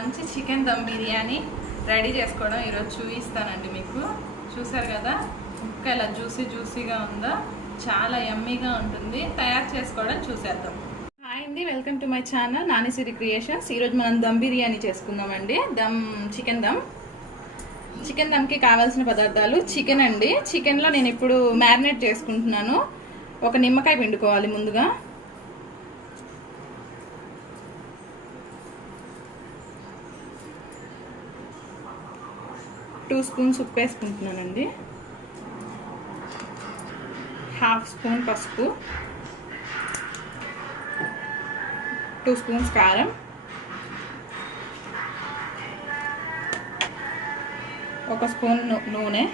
మంచి chicken dum biryani ready చేసుకోవడం ఈరోజు చూపిస్తానండి మీకు. చూసారు కదా ముక్క ఎలా జ్యూసీగా ఉందో, చాలా యమ్మీగా ఉంటుంది. తయారు చేసుకోవడం చూసేద్దాం. హాయ్ అండి, welcome to my channel Nanisiri creations. ఈరోజు మనం దమ్ బిర్యానీ చేసుకుందామండి. చికెన్ దమ్కి కావాల్సిన పదార్థాలు చికెన్ అండి. చికెన్లో నేను ఇప్పుడు మ్యారినేట్ చేసుకుంటున్నాను. ఒక నిమ్మకాయ పిండుకోవాలి ముందుగా. టూ స్పూన్స్ ఉప్పు వేసుకుంటున్నానండి. హాఫ్ స్పూన్ పసుపు, 2 స్పూన్స్ కారం, ఒక స్పూన్ నూనె.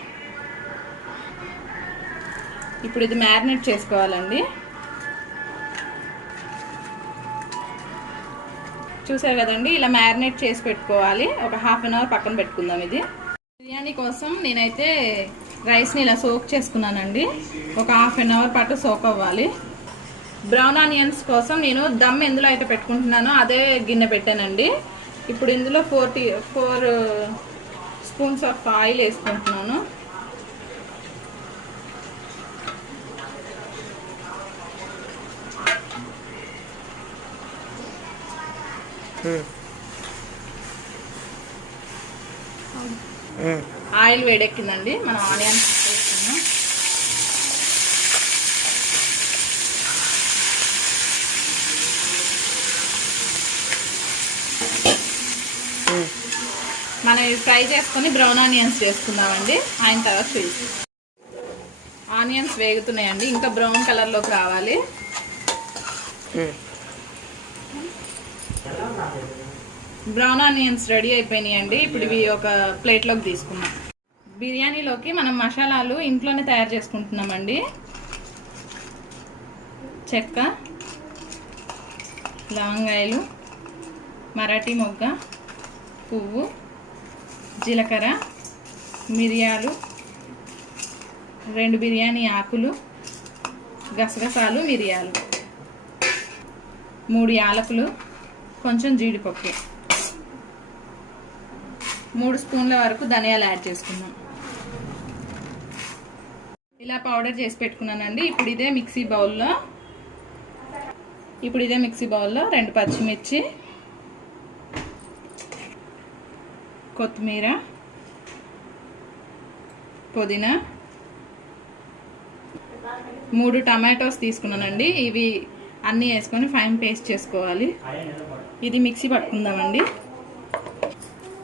ఇప్పుడు ఇది మ్యారినేట్ చేసుకోవాలండి. చూసారు కదండి, ఇలా మ్యారినేట్ చేసి పెట్టుకోవాలి. ఒక హాఫ్ అన్ అవర్ పక్కన పెట్టుకుందాం. ఇది బిర్యానీ కోసం నేనైతే రైస్ని ఇలా సోక్ చేసుకున్నానండి. ఒక హాఫ్ అన్ అవర్ పాటు సోక్ అవ్వాలి. బ్రౌన్ ఆనియన్స్ కోసం నేను దమ్ ఎందులో అయితే పెట్టుకుంటున్నానో అదే గిన్నె పెట్టానండి. ఇప్పుడు ఇందులో 4 స్పూన్స్ ఆఫ్ ఆయిల్ వేసుకుంటున్నాను. ఆయిల్ వేడెక్కిందండి, మనం ఆనియన్స్ వేసుకున్నాం. మనం ఫ్రై చేసుకొని బ్రౌన్ ఆనియన్స్ చేసుకుందామండి. అయిన తర్వాత చూసి ఆనియన్స్ వేగుతున్నాయండి, ఇంకా బ్రౌన్ కలర్లోకి రావాలి. బ్రౌన్ ఆనియన్స్ రెడీ అయిపోయినాయండి. ఇప్పుడు ఇవి ఒక ప్లేట్లోకి తీసుకున్నాం. బిర్యానీలోకి మనం మసాలాలు ఇంట్లోనే తయారు చేసుకుంటున్నామండి. చెక్క, లవంగాయలు, మరాఠీ మొగ్గ, పువ్వు, జీలకర్ర, మిరియాలు, 2 బిర్యానీ ఆకులు, గసగసాలు, మిరియాలు, 3 యాలకులు, కొంచెం జీడిపప్పు, 3 స్పూన్ల వరకు ధనియాలు యాడ్ చేసుకున్నాం. ఇలా పౌడర్ చేసి పెట్టుకున్నానండి. ఇప్పుడు ఇదే మిక్సీ బౌల్లో 2 పచ్చిమిర్చి, కొత్తిమీర, పుదీనా, 3 టమాటోస్ తీసుకున్నానండి. ఇవి అన్నీ వేసుకొని ఫైన్ పేస్ట్ చేసుకోవాలి. ఇది మిక్సీ పట్టుకుందామండి.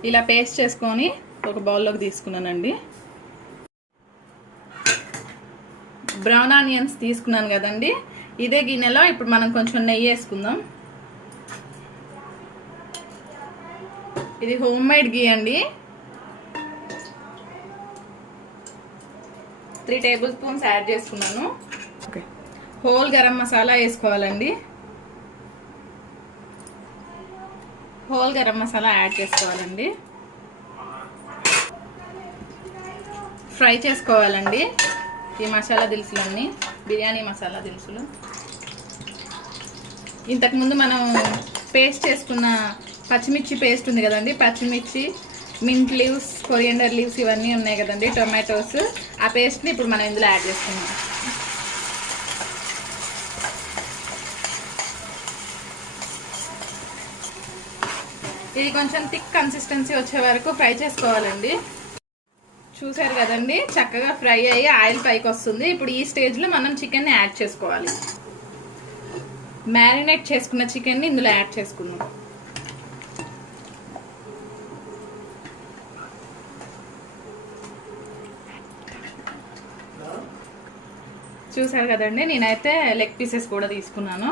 ఇలా పేస్ట్ చేసుకొని ఒక బౌల్లోకి తీసుకున్నానండి. బ్రౌన్ ఆనియన్స్ తీసుకున్నాను కదండి, ఇదే గిన్నెలో ఇప్పుడు మనం కొంచెం నెయ్యి వేసుకుందాం. ఇది హోమ్ మేడ్ గీ అండి. 3 టేబుల్ స్పూన్స్ యాడ్ చేసుకున్నాను. హోల్ గరం మసాలా వేసుకోవాలండి. హోల్ గరం మసాలా యాడ్ చేసుకోవాలండి. ఫ్రై చేసుకోవాలండి ఈ మసాలా దినుసులన్నీ, బిర్యానీ మసాలా దినుసులు. ఇంతకుముందు మనం పేస్ట్ చేసుకున్న పచ్చిమిర్చి పేస్ట్ ఉంది కదండి, పచ్చిమిర్చి, మింట్ లీవ్స్, కొరియండర్ లీవ్స్ ఇవన్నీ ఉన్నాయి కదండి, టొమాటోస్, ఆ పేస్ట్ని ఇప్పుడు మనం ఇందులో యాడ్ చేసుకున్నాం. ఇది కొంచెం థిక్ కన్సిస్టెన్సీ వచ్చే వరకు ఫ్రై చేసుకోవాలండి. చూసారు కదండి, చక్కగా ఫ్రై అయ్యి ఆయిల్ పైకి వస్తుంది. ఇప్పుడు ఈ స్టేజ్లో మనం చికెన్ని యాడ్ చేసుకోవాలి. మ్యారినేట్ చేసుకున్న చికెన్ని ఇందులో యాడ్ చేసుకుందాం. చూసారు కదండి, నేనైతే లెగ్ పీసెస్ కూడా తీసుకున్నాను.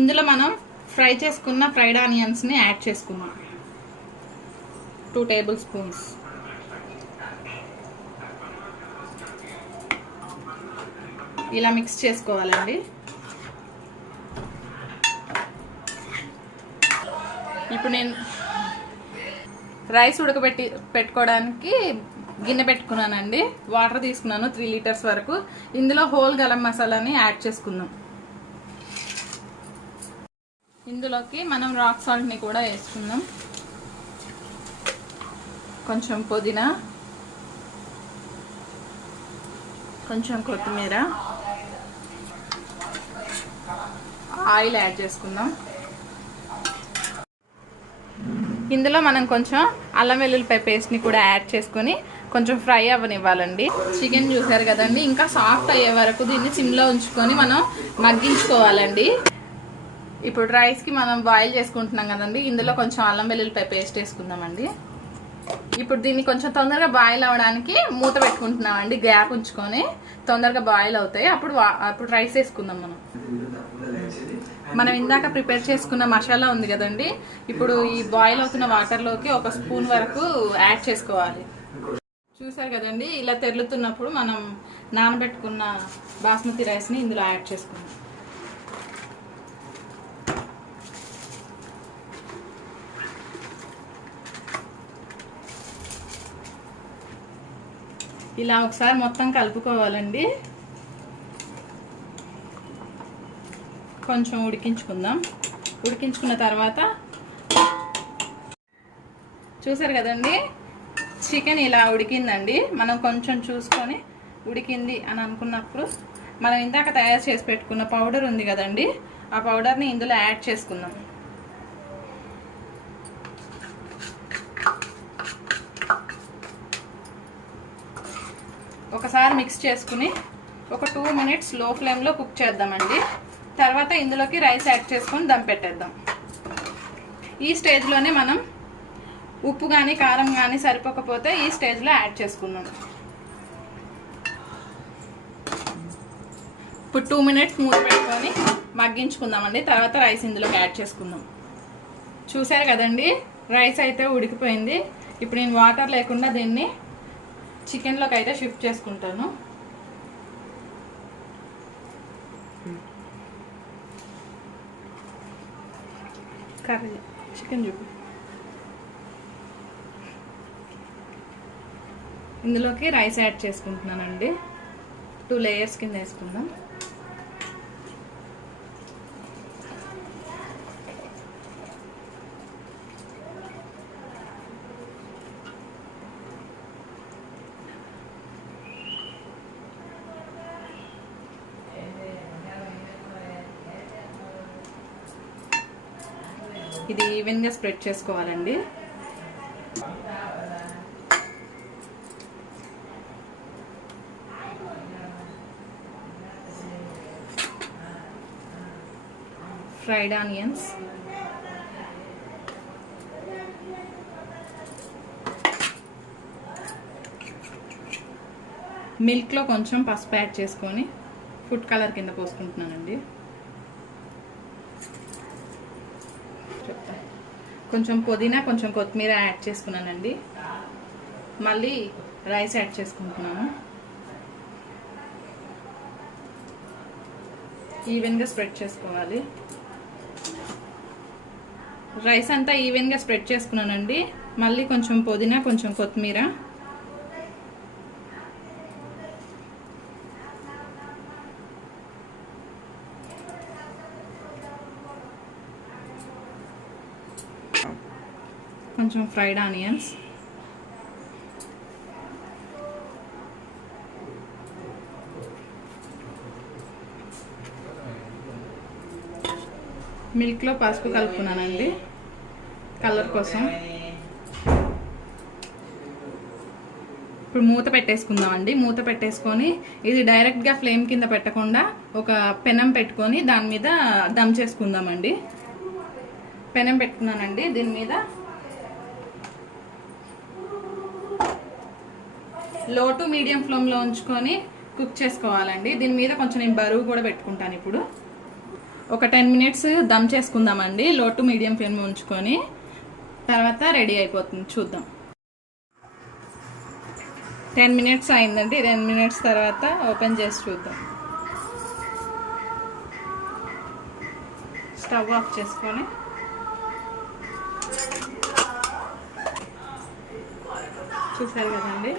ఇందులో మనం ఫ్రై చేసుకున్న ఫ్రైడ్ ఆనియన్స్ని యాడ్ చేసుకున్నాం. 2 టేబుల్ స్పూన్స్. ఇలా మిక్స్ చేసుకోవాలండి. ఇప్పుడు నేను రైస్ పెట్టుకోవడానికి గిన్నె పెట్టుకున్నానండి. వాటర్ తీసుకున్నాను 3 లీటర్స్ వరకు. ఇందులో హోల్ గరం మసాలాని యాడ్ చేసుకుందాం. ఇందులోకి మనం రాక్ సాల్ట్ని కూడా వేసుకుందాం. కొంచెం పుదీనా, కొంచెం కొత్తిమీర, ఆయిల్ యాడ్ చేసుకుందాం. ఇందులో మనం కొంచెం అల్లం వెల్లుల్లిపాయ పేస్ట్ని కూడా యాడ్ చేసుకొని కొంచెం ఫ్రై అవ్వనివ్వాలండి. చికెన్ చూసారు కదండి, ఇంకా సాఫ్ట్ అయ్యే వరకు దీన్ని సిమ్లో ఉంచుకొని మనం మగ్గించుకోవాలండి. ఇప్పుడు రైస్కి మనం బాయిల్ చేసుకుంటున్నాం కదండి, ఇందులో కొంచెం అల్లం వెల్లుల్లిపాయ పేస్ట్ వేసుకుందామండి. ఇప్పుడు దీన్ని కొంచెం తొందరగా బాయిల్ అవ్వడానికి మూత పెట్టుకుంటున్నామండి. గ్యాప్ ఉంచుకొని తొందరగా బాయిల్ అవుతాయి. అప్పుడు రైస్ వేసుకుందాం. మనం ఇందాక ప్రిపేర్ చేసుకున్న మసాలా ఉంది కదండి, ఇప్పుడు ఈ బాయిల్ అవుతున్న వాటర్లోకి 1 స్పూన్ వరకు యాడ్ చేసుకోవాలి. చూసారు కదండి, ఇలా తెరులుతున్నప్పుడు మనం నానబెట్టుకున్న బాస్మతి రైస్ని ఇందులో యాడ్ చేసుకుందాం. ఇలా ఒకసారి మొత్తం కలుపుకోవాలండి. కొంచెం ఉడికించుకుందాం. ఉడికించుకున్న తర్వాత చూసారు కదండి, చికెన్ ఇలా ఉడికిందండి. మనం కొంచెం చూసుకొని ఉడికింది అని అనుకున్నప్పుడు మనం ఇందాక తయారు చేసి పెట్టుకున్న పౌడర్ ఉంది కదండి, ఆ పౌడర్ని ఇందులో యాడ్ చేసుకుందాం. ఒకసారి మిక్స్ చేసుకుని ఒక 2 మినిట్స్ లో ఫ్లేమ్లో కుక్ చేద్దామండి. తర్వాత ఇందులోకి రైస్ యాడ్ చేసుకొని దమ్ పెట్టేద్దాం. ఈ స్టేజ్లోనే మనం ఉప్పు కానీ కారం కానీ సరిపోకపోతే ఈ స్టేజ్లో యాడ్ చేసుకున్నాం. ఇప్పుడు 2 మినిట్స్ మూత పెట్టుకొని మగ్గించుకుందామండి. తర్వాత రైస్ ఇందులోకి యాడ్ చేసుకుందాం. చూసారు కదండి, రైస్ అయితే ఉడికిపోయింది. ఇప్పుడు నేను వాటర్ లేకుండా దీన్ని చికెన్లోకి అయితే షిఫ్ట్ చేసుకుంటాను. కర్రీ చికెన్ చూపు. ఇందులోకి రైస్ యాడ్ చేసుకుంటున్నానండి. 2 లేయర్స్ కింద వేసుకుందాం. ఇది ఈవెన్గా స్ప్రెడ్ చేసుకోవాలండి. ఫ్రైడ్ ఆనియన్స్, మిల్క్లో కొంచెం పసుపు యాడ్ చేసుకొని ఫుడ్ కలర్ కింద పోసుకుంటున్నానండి. కొంచెం పుదీనా, కొంచెం కొత్తిమీర యాడ్ చేసుకున్నానండి. మళ్ళీ రైస్ యాడ్ చేసుకుంటున్నాను. ఈవెన్గా స్ప్రెడ్ చేసుకోవాలి. రైస్ అంతా ఈవెన్గా స్ప్రెడ్ చేసుకున్నానండి. మళ్ళీ కొంచెం పుదీనా, కొంచెం కొత్తిమీర, కొంచెం ఫ్రైడ్ ఆనియన్స్, మిల్క్లో పసుపు కలుపుకున్నానండి కలర్ కోసం. ఇప్పుడు మూత పెట్టేసుకుందామండి. మూత పెట్టేసుకొని ఇది డైరెక్ట్గా ఫ్లేమ్ కింద పెట్టకుండా ఒక పెనం పెట్టుకొని దాని మీద దమ్ చేసుకుందామండి. పెనం పెట్టుకున్నానండి. దీని మీద లో టు మీడియం ఫ్లేమ్లో ఉంచుకొని కుక్ చేసుకోవాలండి. దీని మీద కొంచెం నేను బరువు కూడా పెట్టుకుంటాను. ఇప్పుడు ఒక 10 మినిట్స్ దమ్ చేసుకుందామండి లో టు మీడియం ఫ్లేమ్ ఉంచుకొని. తర్వాత రెడీ అయిపోతుంది, చూద్దాం. 10 మినిట్స్ అయిందండి. 10 మినిట్స్ తర్వాత ఓపెన్ చేసి చూద్దాం. స్టవ్ ఆఫ్ చేసుకొని చూసారు కదండి,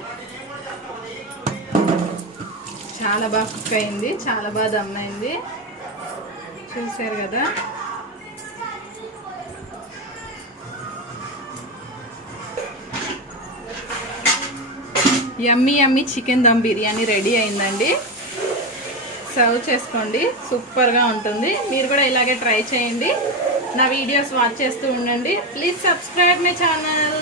చాలా బాగా కుక్ అయింది, చాలా బాగా దమ్ అయింది. చూసారు కదా, yummy yummy chicken dum biryani ready అయిందండి. సర్వ్ చేసుకోండి, సూపర్గా ఉంటుంది. మీరు కూడా ఇలాగే ట్రై చేయండి. నా వీడియోస్ వాచ్ చేస్తూ ఉండండి. Please subscribe my channel.